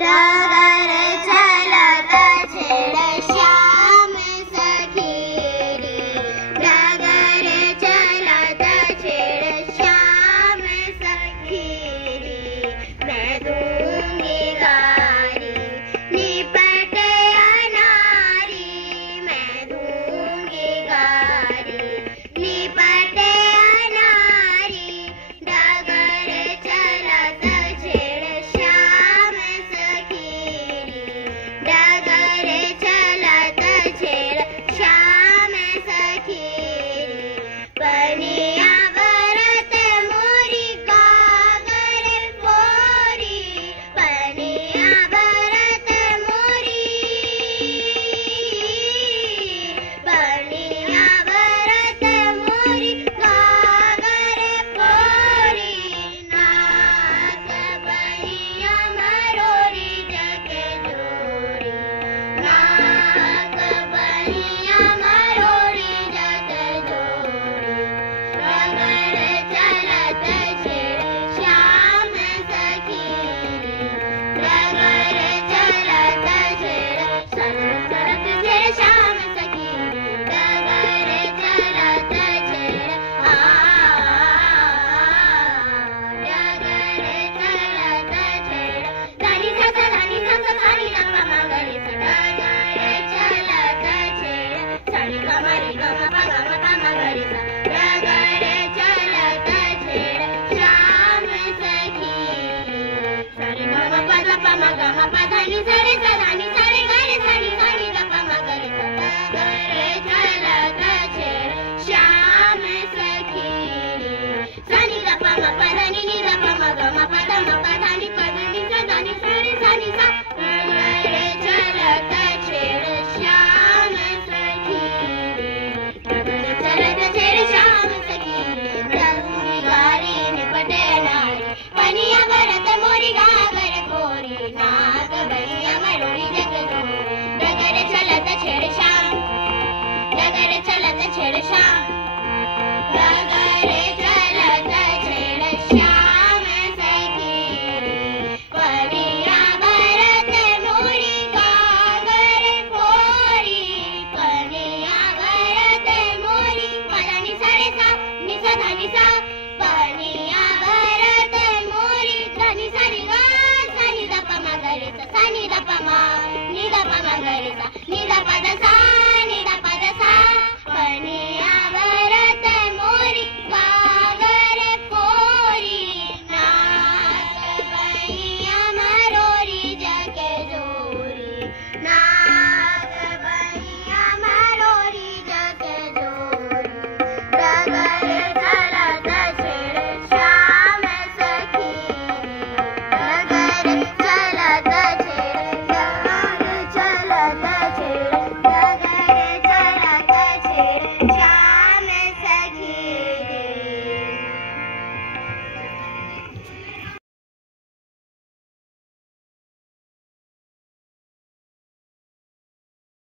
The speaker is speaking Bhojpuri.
डगर चलत छेड़ श्याम सखी रे, डगर चलत छेड़ श्याम सखी रे, मैं दूंगी गारी निपटे अनारी, मैं दूंगी गारी निपटे अनारी, डगर चलत छेड़ श्याम सखी रे, डगर चलत छेड़ श्याम सखी रे, पनिया बरत मोरी कागर पोरी, पनिया बरत मोरी, पनिया बरत मोरी कागर पोरी, नाक बहिया मरोरी जके जोरी, नाक बहिया मरोरी जके जोरी, डगर चलत छेड़ श्याम सखी रे, डगर चलत छेड़ श्याम सखी रे, डगर चलत छेड़ डगर चलत छेड़ धनी सा धनी सा सारी लपा मगरी सा, डगर चलत छेड़ सारी कमरी गम पगम मगरी सा, डगर चलत छेड़ श्याम सखी रे, सारी गम पद पम गम पधनी सा